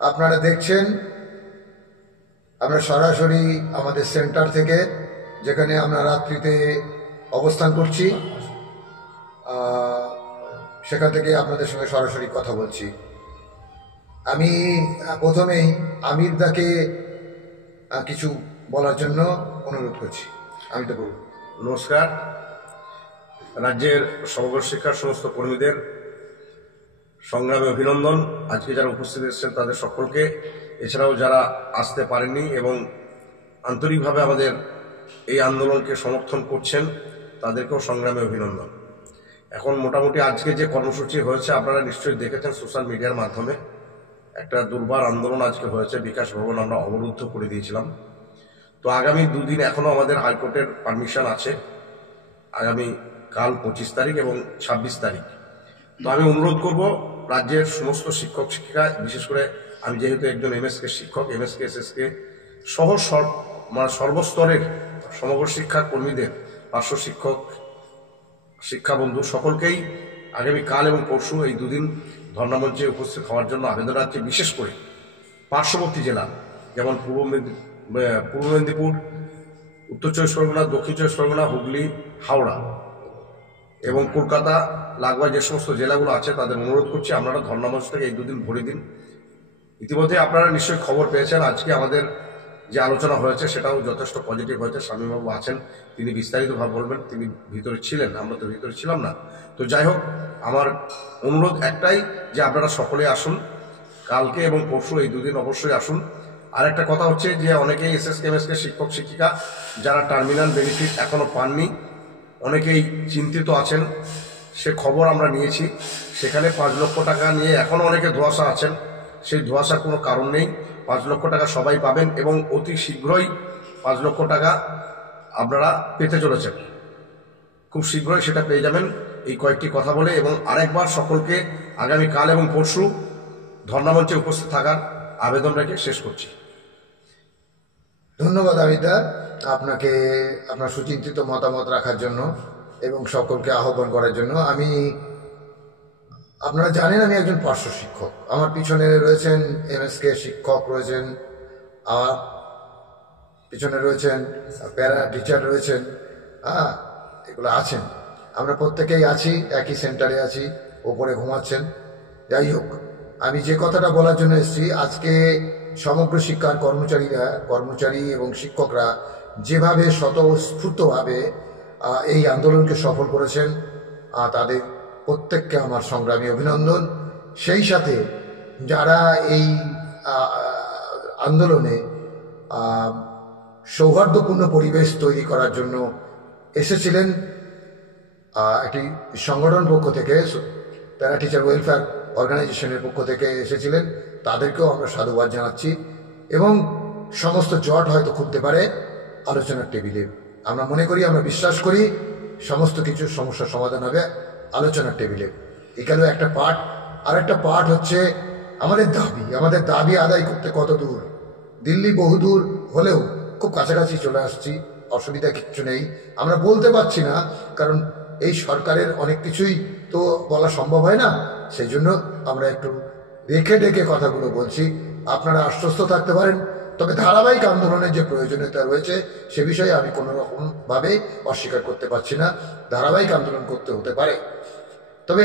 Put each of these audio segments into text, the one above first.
আপনারা দেখছেন আমরা সরাসরি আমাদের সেন্টার থেকে, যেখানে আমরা রাত্রিতে অবস্থান করছি, সেখান থেকে আপনাদের সঙ্গে সরাসরি কথা বলছি। আমি প্রথমেই আমির দাকে কিছু বলার জন্য অনুরোধ করছি। আমি তো বলব। নমস্কার। রাজ্যের সমগ্র শিক্ষার সমস্ত কর্মীদের সংগ্রামে অভিনন্দন। আজকে যারা উপস্থিত এসেছেন তাদের সকলকে, এছাড়াও যারা আসতে পারেননি এবং আন্তরিকভাবে আমাদের এই আন্দোলনকে সমর্থন করছেন তাদেরকেও সংগ্রামে অভিনন্দন। এখন মোটামুটি আজকে যে কর্মসূচি হয়েছে আপনারা নিশ্চয়ই দেখেছেন সোশ্যাল মিডিয়ার মাধ্যমে। একটা দুর্বার আন্দোলন আজকে হয়েছে। বিকাশ ভবন আমরা অবরুদ্ধ করে দিয়েছিলাম। তো আগামী দুদিন এখনও আমাদের হাইকোর্টের পারমিশন আছে, আগামী কাল 25 তারিখ এবং 26 তারিখ। তো আমি অনুরোধ করব রাজ্যের সমস্ত শিক্ষক শিক্ষিকা, বিশেষ করে আমি যেহেতু একজন এমএসকে শিক্ষক, এমএসকে এসএসকে সহ সর্বস্তরের সমগ্র শিক্ষা কর্মীদের, পার্শ্ব শিক্ষক, শিক্ষা বন্ধু সকলকেই আগামী কাল এবং পরশু এই দুদিন ধর্ণামঞ্চে উপস্থিত হওয়ার জন্য আবেদন রাখছি। বিশেষ করে পার্শ্ববর্তী জেলা যেমন পূর্ব মেদিনীপুর, উত্তর চব্বিশ পরগনা, দক্ষিণ চব্বিশ পরগনা, হুগলি, হাওড়া এবং কলকাতা লাগোয়া যে সমস্ত জেলাগুলো আছে তাদের অনুরোধ করছি আপনারা ধর্ণামঞ্চ থেকে এই দুদিন ভরে দিন। ইতিমধ্যে আপনারা নিশ্চয়ই খবর পেয়েছেন, আজকে আমাদের যে আলোচনা হয়েছে সেটাও যথেষ্ট পজিটিভ হয়েছে। স্বামীবাবু আছেন, তিনি বিস্তারিতভাবে বলবেন, তিনি ভিতরে ছিলেন, আমরা তো ভিতরে ছিলাম না। তো যাই হোক, আমার অনুরোধ একটাই যে আপনারা সকলে আসুন, কালকে এবং পরশু এই দুদিন অবশ্যই আসুন। আর একটা কথা হচ্ছে যে অনেকেই এসএসকে এমএসকে শিক্ষক শিক্ষিকা যারা টার্মিনাল বেনিফিট এখনো পাননি, অনেকেই চিন্তিত আছেন, সে খবর আমরা নিয়েছি। সেখানে 5 লক্ষ টাকা নিয়ে এখনও অনেকে ধোঁয়াশা আছেন। সেই ধোঁয়াশার কোনো কারণ নেই। 5 লক্ষ টাকা সবাই পাবেন এবং অতি শীঘ্রই 5 লক্ষ টাকা আপনারা পেতে চলেছেন। খুব শীঘ্রই সেটা পেয়ে যাবেন এই কয়েকটি কথা বলে। এবং আরেকবার সকলকে আগামীকাল এবং পরশু ধর্ণামঞ্চে উপস্থিত থাকার আবেদন রেখে শেষ করছি। ধন্যবাদ আমিদা, আপনাকে আপনার সুচিন্তিত মতামত রাখার জন্য এবং সকলকে আহ্বান করার জন্য। আপনারা জানেন আমি একজন পার্শ্ব শিক্ষক। আমার পিছনে রয়েছেন এমএসকে শিক্ষক রয়েছেন, আমার পিছনে রয়েছেন প্যারা টিচার রয়েছেন, এগুলো আছেন। আমরা প্রত্যেকেই আছি, একই সেন্টারে আছি, ওপরে ঘুমাচ্ছেন। যাই হোক, আমি যে কথাটা বলার জন্য এসেছি, আজকে সমগ্র শিক্ষার কর্মচারী এবং শিক্ষকরা যেভাবে স্বতঃস্ফূর্তভাবে এই আন্দোলনকে সফল করেছেন, তাদের প্রত্যেককে আমার সংগ্রামী অভিনন্দন। সেই সাথে যারা এই আন্দোলনে সৌহার্দ্যপূর্ণ পরিবেশ তৈরি করার জন্য এসেছিলেন, একটি সংগঠন পক্ষ থেকে, প্যারা টিচার ওয়েলফেয়ার অর্গানাইজেশনের পক্ষ থেকে এসেছিলেন, তাদেরকেও আমরা সাধুবাদ জানাচ্ছি। এবং সমস্ত জট হয়তো খুলতে পারে আলোচনার টেবিলে। আমরা মনে করি, আমরা বিশ্বাস করি সমস্ত কিছু সমস্যার সমাধান হবে আলোচনার টেবিলে। এখানেও একটা পার্ট। আর একটা পার্ট হচ্ছে আমাদের দাবি আদায় করতে কত দূর। দিল্লি বহুদূর হলেও খুব কাছাকাছি চলে আসছি, অসুবিধা কিচ্ছু নেই। আমরা বলতে পারছি না, কারণ এই সরকারের অনেক কিছুই তো বলা সম্ভব হয় না। সেই জন্য আমরা একটু রেখে ডেকে কথাগুলো বলছি। আপনারা আশ্বস্ত থাকতে পারেন। তবে ধারাবাহিক আন্দোলনের যে প্রয়োজনীয়তা রয়েছে সে বিষয়ে আমি কোনো রকমভাবে অস্বীকার করতে পারছি না। ধারাবাহিক আন্দোলন করতে হতে পারে। তবে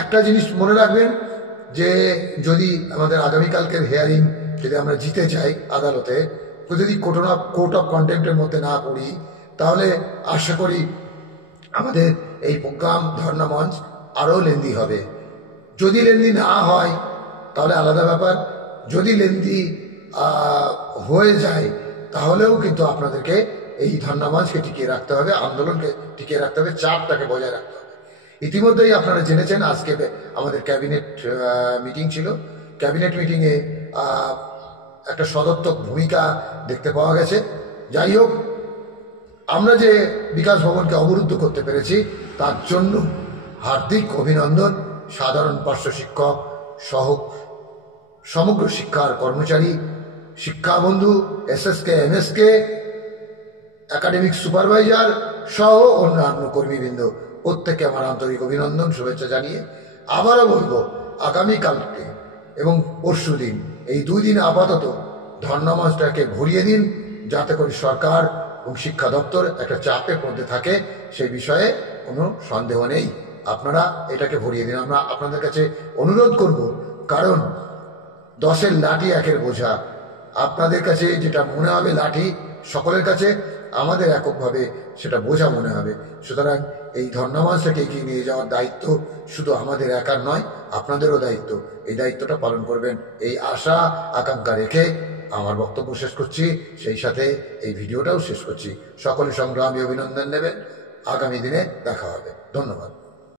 একটা জিনিস মনে রাখবেন, যে যদি আমাদের আগামীকালকের হিয়ারিং যদি আমরা জিতে যাই আদালতে, যদি কোর্ট অফ কন্টেম্পটের মধ্যে না পড়ি, তাহলে আশা করি আমাদের এই প্রোগ্রাম ধর্ণা মঞ্চ আরও লেন্দি হবে। যদি লেন্দি না হয় তাহলে আলাদা ব্যাপার। যদি লেন্দি হয়ে যায় তাহলেও কিন্তু আপনাদেরকে এই ধর্ণা মঞ্চকে টিকিয়ে রাখতে হবে, আন্দোলনকে টিকিয়ে রাখতে হবে, চাপটাকে বজায় রাখতে হবে। ইতিমধ্যেই আপনারা জেনেছেন আজকে আমাদের ক্যাবিনেট মিটিং ছিল। ক্যাবিনেট মিটিংয়ে একটা সদর্থক ভূমিকা দেখতে পাওয়া গেছে। যাই হোক, আমরা যে বিকাশ ভবনকে অবরুদ্ধ করতে পেরেছি তার জন্য হার্দিক অভিনন্দন সাধারণ পার্শ্ব শিক্ষক সহ সমগ্র শিক্ষার কর্মচারী, শিক্ষা বন্ধু, এসএসকে এমএসকে, একাডেমিক সুপারভাইজার সহ অন্যান্য কর্মীবৃন্দ, প্রত্যেককে আমার আন্তরিক অভিনন্দন শুভেচ্ছা জানিয়ে আবারও বলবো, আগামীকালকে এবং পরশু দিন, এই 2 দিন আপাতত ধর্নামাসটাকে ভরিয়ে দিন, যাতে করে সরকার এবং শিক্ষা দপ্তর একটা চাপের মধ্যে থাকে, সেই বিষয়ে কোনো সন্দেহ নেই। আপনারা এটাকে ভরিয়ে দিন। আমরা আপনাদের কাছে অনুরোধ করব, কারণ 10-এর লাঠি 1-এর বোঝা। আপনাদের কাছে যেটা মনে হবে লাঠি, সকলের কাছে আমাদের এককভাবে সেটা বোঝা মনে হবে। সুতরাং এই ধর্নামাসটাকে এগিয়ে নিয়ে যাওয়ার দায়িত্ব শুধু আমাদের একার নয়, আপনাদেরও দায়িত্ব। এই দায়িত্বটা পালন করবেন, এই আশা আকাঙ্ক্ষা রেখে আমার বক্তব্য শেষ করছি, সেই সাথে এই ভিডিওটাও শেষ করছি। সকলে সংগ্রামী অভিনন্দন নেবেন। আগামী দিনে দেখা হবে। ধন্যবাদ।